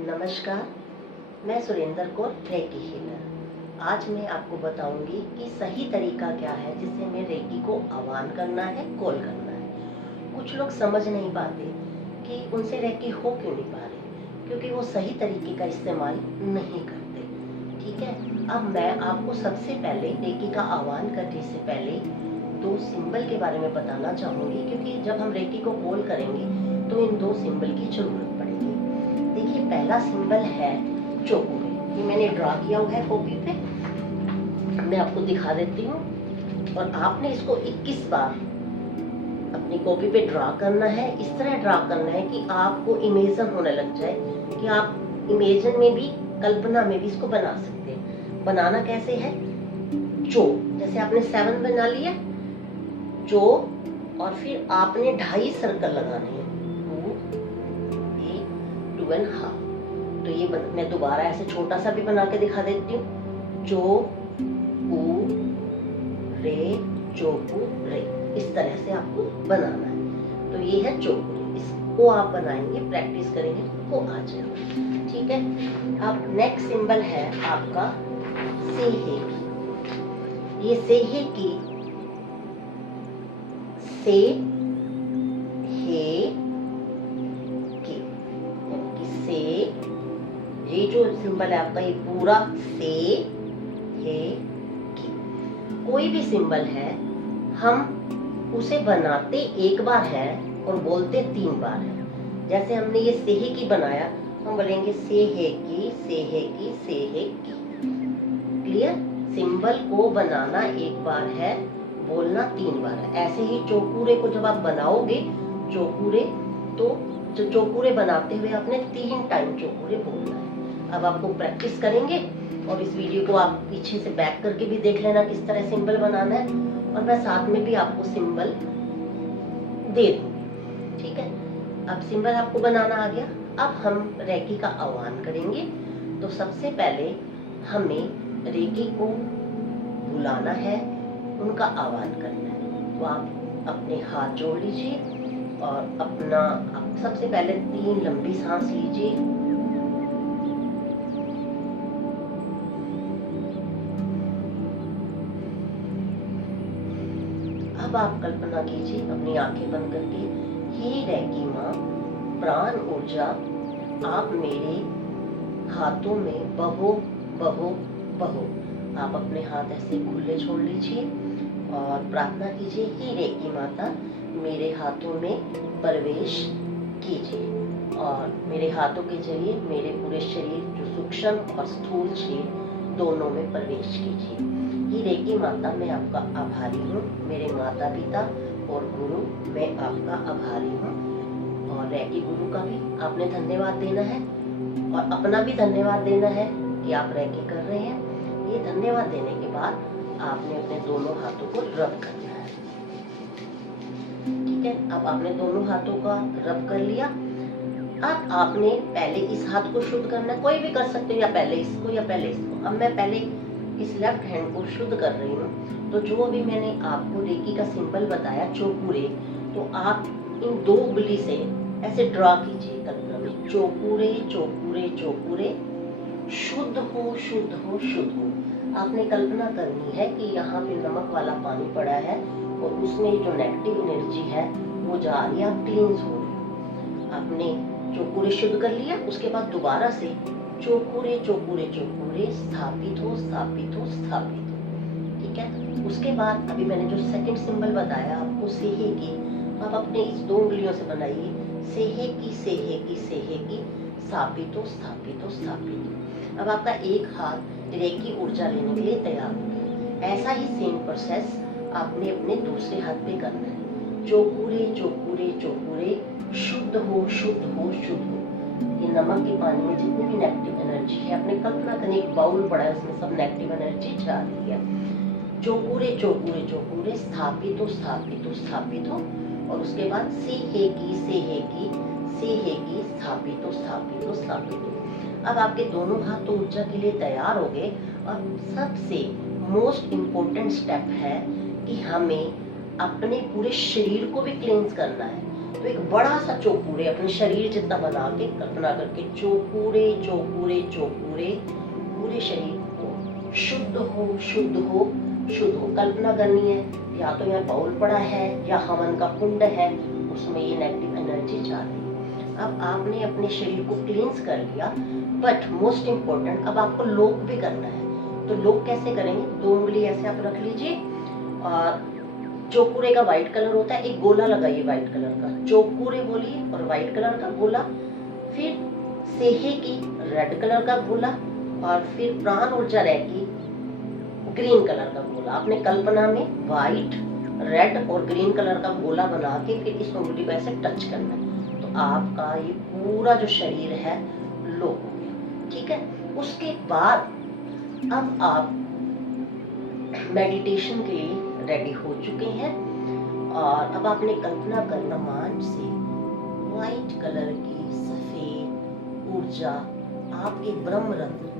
नमस्कार, मैं Surendra Kaur recce healer. आज मैं आपको बताऊंगी कि सही तरीका क्या है जिससे हमें रेकी को आह्वान करना है, कॉल करना है। कुछ लोग समझ नहीं पाते कि उनसे रेकी हो क्यों नहीं पा रही, क्योंकि वो सही तरीके का इस्तेमाल नहीं करते। ठीक है, अब मैं आपको सबसे पहले रेकी का आह्वान करने से पहले दो सिंबल के बारे में बताना चाहूँगी, क्योंकि जब हम रेकी को कॉल करेंगे तो इन दो सिंबल की जरूरत पड़ेगी। देखिए, पहला सिंबल है चोकुरे। ये मैंने ड्रा किया हुआ है कॉपी पे, मैं आपको दिखा देती हूँ। और आपने इसको 21 बार अपनी कॉपी पे ड्रा करना है। इस तरह ड्रा करना है कि आपको इमेजिन होने लग जाए कि आप इमेजिन में भी, कल्पना में भी इसको बना सकते हैं। बनाना कैसे है? जो जैसे आपने 7 बना लिया, जो, और फिर आपने 2.5 सर्कल लगाने हैं, 2 एंड हाफ। तो ये मैं दोबारा ऐसे छोटा सा भी बना के दिखा देती हूँ। चो उ रे, चोकू रे, इस तरह से आपको बनाना है। तो ये है चोकुरे, इसको आप बनाएंगे, प्रैक्टिस करेंगे तो आ जाएगा। ठीक है, अब नेक्स्ट सिंबल है आपका सेहे की। ये सेहे की, से हे की, से, ये जो सिंबल है आपका, ये पूरा से हे की। कोई भी सिंबल है, हम उसे बनाते एक बार है और बोलते 3 बार है। जैसे हमने ये सेहे की बनाया, हम बोलेंगे से हे की, से हे की, से हे की। क्लियर? सिंबल को बनाना एक बार है, बोलना 3 बार है। ऐसे ही चौकुरे को जब आप बनाओगे, चौकुरे, तो जो चौकुरे बनाते हुए आपने 3 टाइम चौकुरे बोलना है। अब आपको प्रैक्टिस करेंगे और इस वीडियो को आप पीछे से बैक करके भी देख लेना किस तरह सिंबल बनाना है, और मैं साथ में भी आपको सिंबल दे दूंगी। ठीक है, अब सिंबल आपको बनाना आ गया। अब हम रेकी का आह्वान करेंगे। तो सबसे पहले हमें रेकी को बुलाना है, उनका आह्वान करना है। तो आप अपने हाथ जोड़ लीजिए और अपना सबसे पहले 3 लंबी सांस लीजिए। अब आप कल्पना कीजिए अपनी आंखें बंद करके, हे रेकी माँ, प्राण ऊर्जा आप मेरे हाथों में बहो बहो बहो। आप अपने हाथ ऐसे खुले छोड़ लीजिए और प्रार्थना कीजिए, हे रेकी माता मेरे हाथों में प्रवेश कीजिए और मेरे हाथों के जरिए मेरे पूरे शरीर, जो सूक्ष्म और स्थूल शरीर, दोनों में प्रवेश कीजिए। हे रेकी माता, मैं आपका आभारी हूँ। मेरे माता पिता और गुरु, मैं आपका आभारी हूँ। और रेकी गुरु का भी आपने धन्यवाद देना है और अपना भी धन्यवाद देना है कि आप रेकी कर रहे हैं। ये धन्यवाद देने के बाद आपने अपने दोनों हाथों को रब करना है। ठीक है, अब आपने दोनों हाथों का रब कर लिया। अब आपने पहले इस हाथ को शुद्ध करना, कोई भी कर सकते हो, या पहले इसको या पहले इसको। अब मैं पहले इस लेफ्ट हैंड को शुद्ध कर रही हूँ। तो जो भी मैंने आपको रेकी का सिंबल बताया चौकुरे, तो आप इन 2 उंगली से ऐसे ड्रा कीजिए कल्पना में, चौकुरे चौकुरे चौकुरे, शुद्ध हो शुद्ध हो शुद्ध हो। आपने कल्पना करनी है कि यहाँ पे नमक वाला पानी पड़ा है और उसमें जो नेगेटिव एनर्जी है वो जा रही है, आप क्लींस हो रहे हो। आपने चौकुरे शुद्ध कर लिया। उसके बाद दोबारा से चौकुरे चौकुरे चौकुरे, स्थापित हो स्थापित हो स्थापित हो। ठीक है, उसके बाद अभी मैंने जो सेकंड सिंबल बताया आपको, सेहे की, आप अपने इस 2 उंगलियों से बनाइए, सेहे की सेहे की सेहे की, स्थापित हो स्थापित हो स्थापित हो। अब आपका एक हाथ रेकी ऊर्जा लेने के लिए तैयार हो गया। ऐसा ही सेम प्रोसेस आपने अपने दूसरे हाथ पे करना है। चौकुरे चौकुरे चौकुरे, शुद्ध हो शुद्ध हो शुद्ध हो। ये नमक के पानी में जितनी भी नेगेटिव एनर्जी है, आपने कल्पना करनी, एक बाउल पड़ा है, उसमें सब नेगेटिव एनर्जी जा रही है। चौकुरे चौकुरे चौकुरे, स्थापित हो स्थापित हो स्थापित हो। और उसके बाद सेहे की सेहे की सेहे की, स्थापित हो स्थापित हो स्थापित हो। अब आपके दोनों हाथ तो ऊर्जा के लिए तैयार हो गए। और सबसे मोस्ट इम्पोर्टेंट स्टेप है कि हमें अपने पूरे शरीर को भी क्लींस करना है। तो एक बड़ा सा चौपूरे अपने शरीर जितना बना के कल्पना करके चौपूरे चौपूरे चौपूरे पूरे शरीर को शुद्ध हो शुद्ध हो शुद्ध हो कल्पना करनी है। या तो यहाँ बाउल पड़ा है या हवन का कुंड है, उसमें ये नेगेटिव एनर्जी जा रही है। अब आपने अपने शरीर को क्लींस कर लिया, बट मोस्ट इम्पोर्टेंट अब आपको लोक भी करना है। तो लोक कैसे करेंगे? 2 उंगली ऐसे आप रख लीजिए और चौपूरे का व्हाइट कलर होता है, एक गोला लगाइए व्हाइट कलर का, चौपूरे बोलिए और व्हाइट कलर का गोला, फिर सेहे की रेड कलर का गोला और फिर प्राण ऊर्जा रहेगी ग्रीन कलर का गोला। आपने कल्पना में व्हाइट रेड और ग्रीन कलर का गोला बना के फिर इस उंगली को ऐसे टच करना है, तो आपका ये पूरा जो शरीर है लोक हो गया। ठीक है, उसके बाद अब आप मेडिटेशन के लिए रेडी हो चुके हैं और अब आपने कल्पना करना मान से व्हाइट कलर की सफेद ऊर्जा आपके ब्रह्मरंध्र,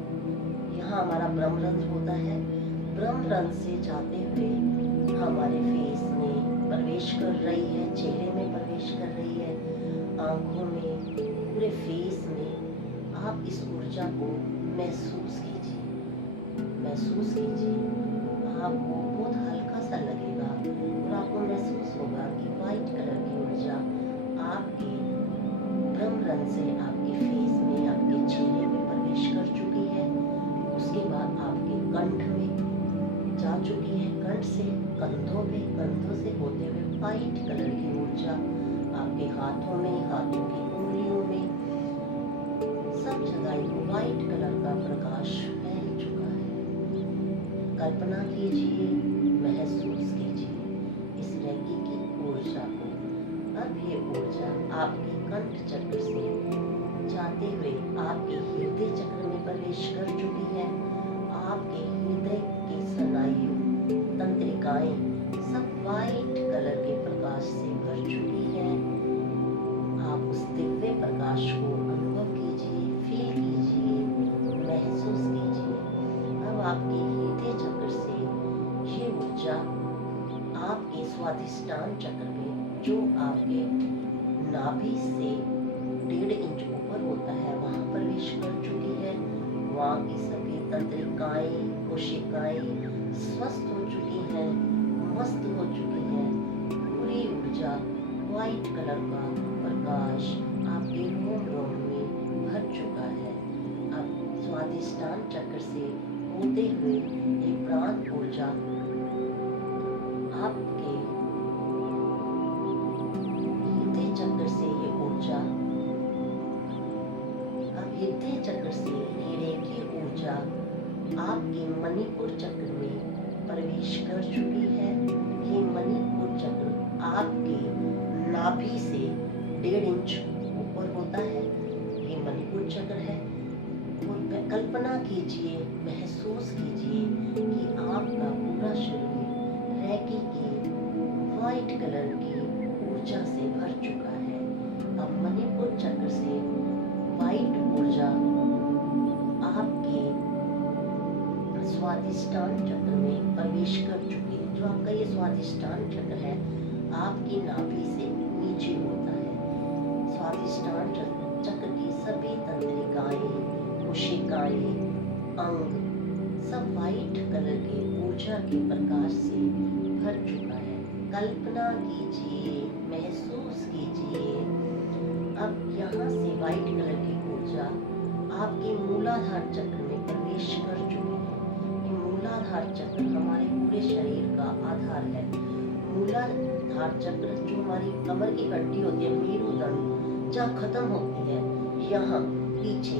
यहाँ हमारा ब्रह्मरंध्र होता है, ब्रह्मरंध्र से जाते हुए हमारे फेस में प्रवेश कर रही है, चेहरे में प्रवेश कर रही है, आंखों में, पूरे फेस में। आप इस ऊर्जा को महसूस कीजिए, महसूस कीजिए। आपको बहुत हल्का सा लगेगा और आपको महसूस होगा कि व्हाइट कलर की ऊर्जा आपके ब्रह्मरंध्र से आपके फेस में, आपके चेहरे में प्रवेश कर चुकी है। उसके बाद आपके कंठ में जा चुकी है, कंठ से कंधों में, कंधों से होते हुए व्हाइट कलर की ऊर्जा आपके हाथों में, हाथों की उंगलियों में, सब जगह व्हाइट कलर का प्रकाश फैल चुका है। कल्पना कीजिए, महसूस कीजिए इस रेकी की ऊर्जा को। अब ये ऊर्जा आपके कंठ चक्र से जाते हुए आपके हृदय चक्र में प्रवेश कर चुकी है। आपके हृदय के स्नायु, तंत्रिकाएं सब व्हाइट कलर के प्रकाश से भर चुकी है। आप उस दिव्य प्रकाश को अनुभव कीजिए, फील कीजिए, महसूस कीजिए। अब आपके हृदय चक्र से ये ऊर्जा आपके स्वादिष्टान चक्र में, जो आपके नाभि से 1.5 इंच ऊपर होता है, वहां प्रवेश कर चुकी है। वहां की सभी तंत्रिकाएं, कोशिकाएं स्वस्थ हो चुकी हैं, मस्त हो चुकी हैं। पूरी ऊर्जा व्हाइट कलर का प्रकाश आपके रोम रोम में भर चुका है। अब स्वादिष्टान चक्र से होते हुए ये प्राण ऊर्जा आपके हृदय चक्र से, ये ऊर्जा अब हृदय चक्र से ये रेकी ऊर्जा आपके मणिपुर चक्र में प्रवेश कर चुकी है। ये मणिपुर चक्र आपके नाभि से 1.5 इंच ऊपर होता है, ये मणिपुर चक्र है। और कल्पना कीजिए, महसूस कीजिए कि आपका पूरा शरीर रेकी की व्हाइट कलर की ऊर्जा से भर चुका है। अब मणिपुर चक्र से व्हाइट ऊर्जा आपके स्वादिष्टान चक्र में प्रवेश कर चुकी है। जो आपका ये स्वादिष्टान चक्र है आपकी नाभि से नीचे होता है। स्वादिष्टान चक्र की सभी तंत्रिकाएं, कोशिकाएं, अंग सब व्हाइट कलर के ऊर्जा के प्रकाश से भर चुका है। कल्पना कीजिए, महसूस कीजिए। अब यहाँ से व्हाइट कलर की ऊर्जा आपके मूलाधार चक्र में प्रवेश कर चुकी है। ये मूलाधार चक्र हमारे पूरे शरीर का आधार है। मूलाधार चक्र जो हमारी कमर की हड्डी होती है, मेरुदंड जहाँ खत्म होती है, यहाँ पीछे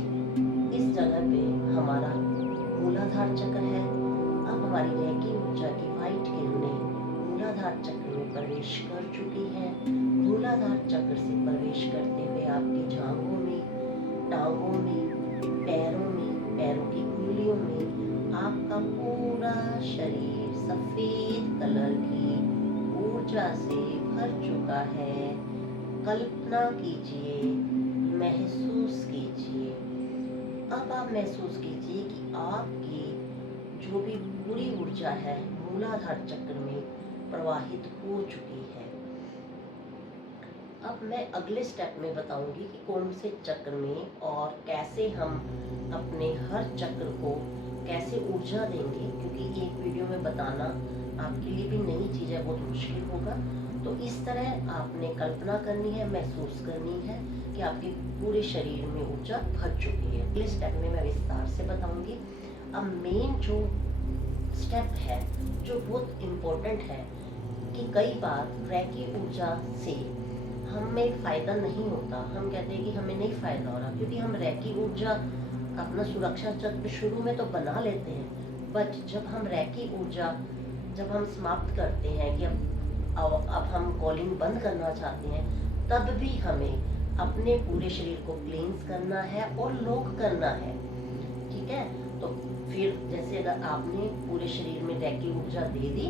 इस जगह पे हमारा मूलाधार चक्र है। अब हमारी रेकी ऊर्जा की व्हाइट किरणें मूलाधार चक्र में प्रवेश कर चुकी है। मूलाधार चक्र से प्रवेश करते हुए आपकी जांघों में, टांगों में, पैरों में, पैरों की उंगलियों में आपका पूरा शरीर सफेद कलर की ऊर्जा से भर चुका है। कल्पना कीजिए, महसूस कीजिए। अब आप महसूस कीजिए कि आपकी जो भी पूरी ऊर्जा है मूलाधार चक्र में प्रवाहित हो चुकी है। अब मैं अगले स्टेप में बताऊंगी कि कौन से चक्र में और कैसे हम अपने हर चक्र को कैसे ऊर्जा देंगे, क्योंकि एक वीडियो में बताना आपके लिए भी नई चीज़ है, बहुत मुश्किल होगा। तो इस तरह आपने कल्पना करनी है, महसूस करनी है कि आपके पूरे शरीर में ऊर्जा भर चुकी है। अगले स्टेप में मैं विस्तार से बताऊंगी। अब मेन जो स्टेप है जो बहुत इम्पोर्टेंट है कि कई बार रैकी ऊर्जा से हमें फ़ायदा नहीं होता। हम कहते हैं कि हमें नहीं फ़ायदा हो रहा, क्योंकि हम रैकी ऊर्जा अपना सुरक्षा चक्र शुरू में तो बना लेते हैं, बट जब हम रैकी ऊर्जा जब हम समाप्त करते हैं कि अब हम कॉलिंग बंद करना चाहते हैं, तब भी हमें अपने पूरे शरीर को क्लींस करना है और लॉक करना है। ठीक है, तो फिर जैसे अगर आपने पूरे शरीर में रैकी ऊर्जा दे दी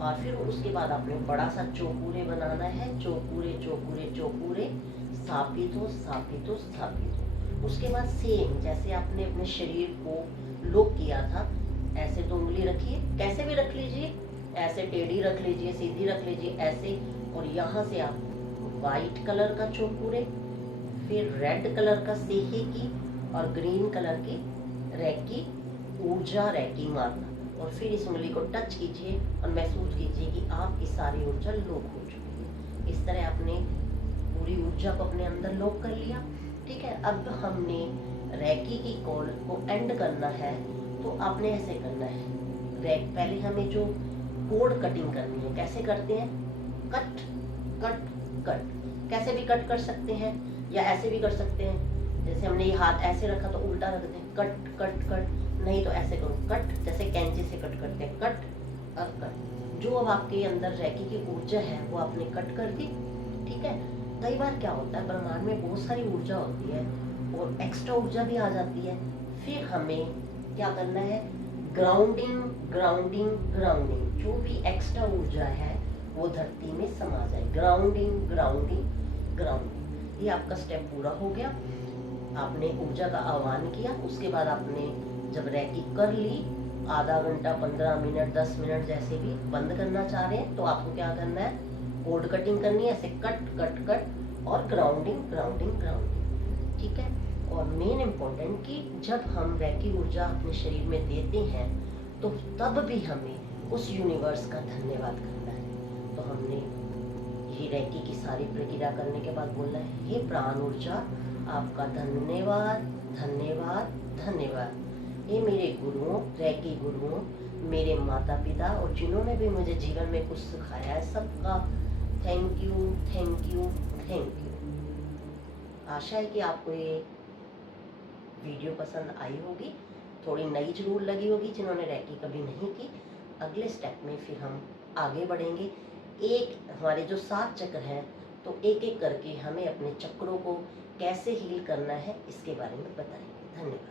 और फिर उसके बाद आपने बड़ा सा चौपूरे बनाना है। चौपूरे चौपूरे चौपूरे, स्थापित हो स्थापित हो स्थापित हो। उसके बाद सेम जैसे आपने अपने शरीर को लॉक किया था, ऐसे तो उंगली रखिए, कैसे भी रख लीजिए, ऐसे टेढ़ी रख लीजिए, सीधी रख लीजिए, ऐसे। और यहाँ से आप वाइट कलर का चौपूरे, फिर रेड कलर का सेहे की और ग्रीन कलर की रैकी ऊर्जा रैकी मारना, और फिर इस उंगली को टच कीजिए और महसूस कीजिए कि आपकी सारी ऊर्जा लॉक हो चुकी है। इस तरह आपने पूरी ऊर्जा को अपने अंदर लॉक कर लिया। ठीक है, अब हमने रैकी की कॉल को एंड करना है, तो आपने ऐसे करना है। पहले हमें जो कोड कटिंग करनी है, कैसे करते हैं, कट कट कट, कैसे भी कट कर सकते हैं या ऐसे भी कर सकते हैं। जैसे हमने ये हाथ ऐसे रखा तो उल्टा रख दें, कट कट कट, नहीं तो ऐसे करो, कट, जैसे कैंची से कट करते हैं, कट और कट। जो अब आपके अंदर रैकी की ऊर्जा है वो आपने कट कर दी। ठीक है, कई बार क्या होता है, ब्रह्मांड में बहुत सारी ऊर्जा होती है और एक्स्ट्रा ऊर्जा भी आ जाती है। फिर हमें क्या करना है, ग्राउंडिंग ग्राउंडिंग ग्राउंडिंग। जो भी एक्स्ट्रा ऊर्जा है वो धरती में समा जाए। ग्राउंडिंग ग्राउंडिंग ग्राउंडिंग, ये आपका स्टेप पूरा हो गया। आपने ऊर्जा का आह्वान किया, उसके बाद आपने जब रैकी कर ली, आधा घंटा 15 मिनट 10 मिनट जैसे भी बंद करना चाह रहे हैं, तो आपको क्या करना है, कोड कटिंग करनी है, ऐसे कट कट कट और ग्राउंडिंग ग्राउंडिंग ग्राउंडिंग। ठीक है, और मेन इम्पोर्टेंट कि जब हम रैकी ऊर्जा अपने शरीर में देते हैं तो तब भी हमें उस यूनिवर्स का धन्यवाद करना है। तो हमने ये रैकी की सारी प्रक्रिया करने के बाद बोलना है, हे प्राण ऊर्जा, आपका धन्यवाद धन्यवाद धन्यवाद। ये मेरे गुरुओं, रैकी गुरुओं, मेरे माता पिता और जिन्होंने भी मुझे जीवन में कुछ सिखाया है, सबका thank you thank you thank you. आशा है कि आपको ये वीडियो पसंद आई होगी, थोड़ी नई जरूर लगी होगी जिन्होंने रैकी कभी नहीं की। अगले स्टेप में फिर हम आगे बढ़ेंगे। एक हमारे जो 7 चक्र हैं, तो एक एक करके हमें अपने चक्रों को कैसे हील करना है इसके बारे में बताएंगे। धन्यवाद।